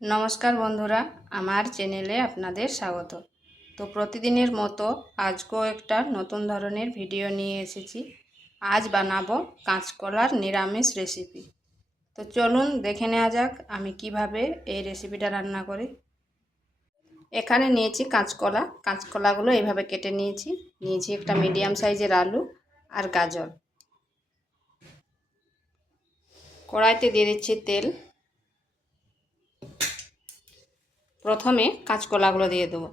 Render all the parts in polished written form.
নমস্কার বন্ধুরা, আমার চ্যানেলে আপনাদের স্বাগত। তো প্রতিদিনের মতো আজকেও একটা নতুন ধরনের ভিডিও নিয়ে এসেছি। আজ বানাবো কাঁচকলার নিরামিষ রেসিপি। তো চলুন দেখে নেওয়া যাক আমি কিভাবে এই রেসিপিটা রান্না করি। এখানে নিয়েছি কাঁচকলা। কাঁচকলাগুলো এইভাবে কেটে নিয়েছি একটা মিডিয়াম সাইজের আলু আর গাজর। কড়াইতে দিয়ে দিচ্ছি তেল। প্রথমে কাঁচকলাগুলো দিয়ে দেবো।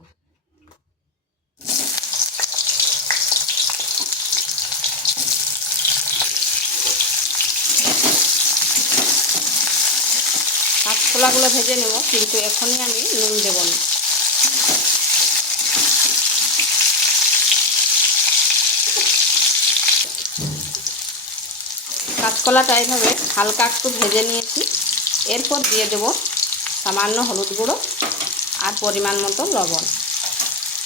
কাঁচকলাগুলো ভেজে নেব, কিন্তু এখনই আমি নুন দেব না। কাঁচকলাটা এইভাবে হালকা একটু ভেজে নিয়েছি। এরপর দিয়ে দেব সামান্য হলুদ গুঁড়ো আর পরিমাণ মতো লবণ।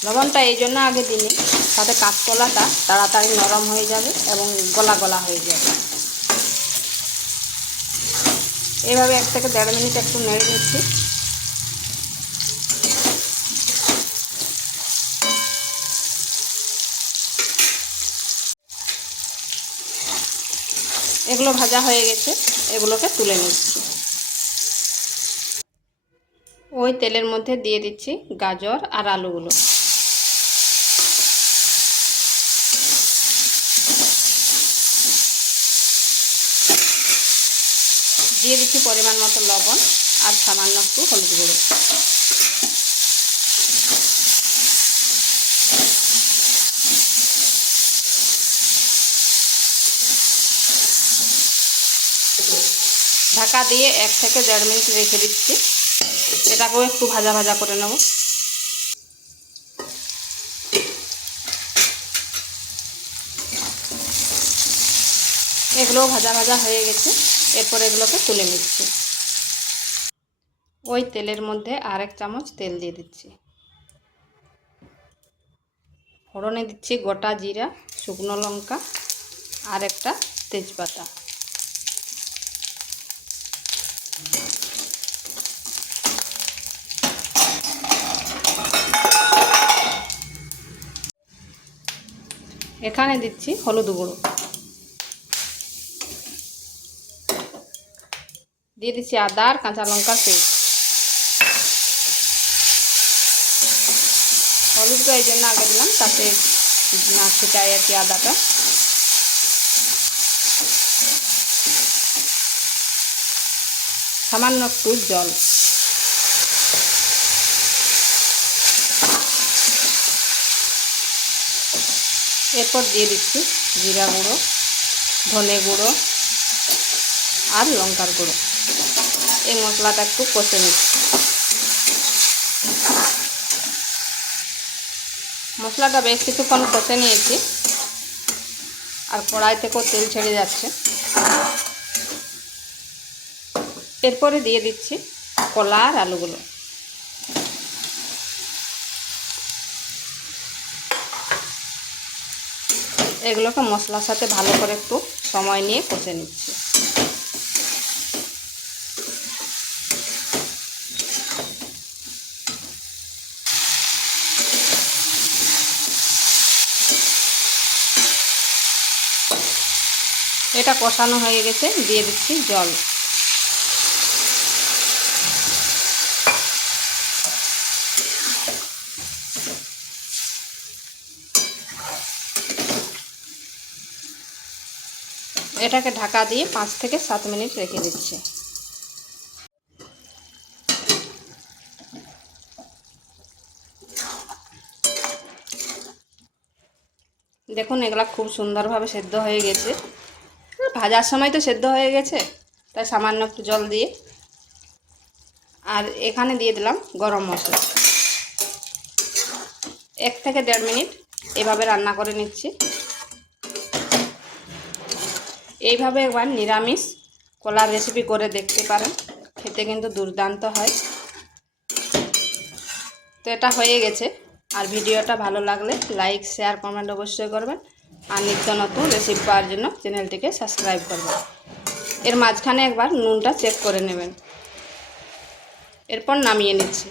লবণটা এই জন্য আগে দিই, তাতে কাঁচকলাটা তাড়াতাড়ি নরম হয়ে যাবে এবং গলা গলা হয়ে যাবে। এইভাবে 1 থেকে 1.5 মিনিট একটু নেড়ে নিচ্ছি। এগুলো ভাজা হয়ে গেছে, এগুলোকে তুলে নিচ্ছি। ওই তেলের মধ্যে দিয়ে দিচ্ছি গাজর আর আলুগুলো। দিয়ে দিচ্ছি পরিমাণ মতো লবণ আর সামান্য একটু হলুদ গুঁড়ো। ঢাকা দিয়ে 1 থেকে 1.5 মিনিট রেখে দিচ্ছি। এটাকেও একটু ভাজা ভাজা করে নেব। এগুলোও ভাজা ভাজা হয়ে গেছে, এরপর এগুলোকে তুলে নিচ্ছি। ওই তেলের মধ্যে আর 1 চামচ তেল দিয়ে দিচ্ছি। ফোড়নে দিচ্ছি গোটা জিরা, শুকনো লঙ্কা আর একটা তেজপাতা। এখানে দিচ্ছি হলুদ গুঁড়ো। দিয়ে দিচ্ছি আদা আর কাঁচা লঙ্কার পেস্ট। হলুদটা এই জন্য আগে দিলাম, তাতে না ছিটায় আর কি আদাটা। সামান্য একটু জল। এরপর দিয়ে দিচ্ছি জিরা গুঁড়ো, ধনে গুঁড়ো আর লঙ্কার গুঁড়ো। এই মশলাটা একটু কষে নিচ্ছি। মশলাটা বেশ কিছুক্ষণ কষে নিয়েছি, আর কড়াই থেকেও তেল ছেড়ে যাচ্ছে। এরপরে দিয়ে দিচ্ছি কলা আর আলুগুলো। এগুলোকে মশলার সাথে ভালো করে একটু সময় নিয়ে কষে নিচ্ছি। এটা কষানো হয়ে গেছে, দিয়ে দিচ্ছি জল। এটাকে ঢাকা দিয়ে 5 থেকে 7 মিনিট রেখে দিচ্ছি। দেখুন এগুলা খুব সুন্দরভাবে সেদ্ধ হয়ে গেছে। ভাজার সময় তো সেদ্ধ হয়ে গেছে, তাই সামান্য একটু জল দিয়ে, আর এখানে দিয়ে দিলাম গরম মশলা। 1 থেকে 1.5 মিনিট এভাবে রান্না করে নিচ্ছি। এইভাবে একবার নিরামিষ কলার রেসিপি করে দেখতে পারেন, খেতে কিন্তু দুর্দান্ত হয়। তো এটা হয়ে গেছে। আর ভিডিওটা ভালো লাগলে লাইক, শেয়ার, কমেন্ট অবশ্যই করবেন। আর নিত্য নতুন রেসিপি পাওয়ার জন্য চ্যানেলটিকে সাবস্ক্রাইব করবেন। এর মাঝখানে একবার নুনটা চেক করে নেবেন। এরপর নামিয়ে নিচ্ছি।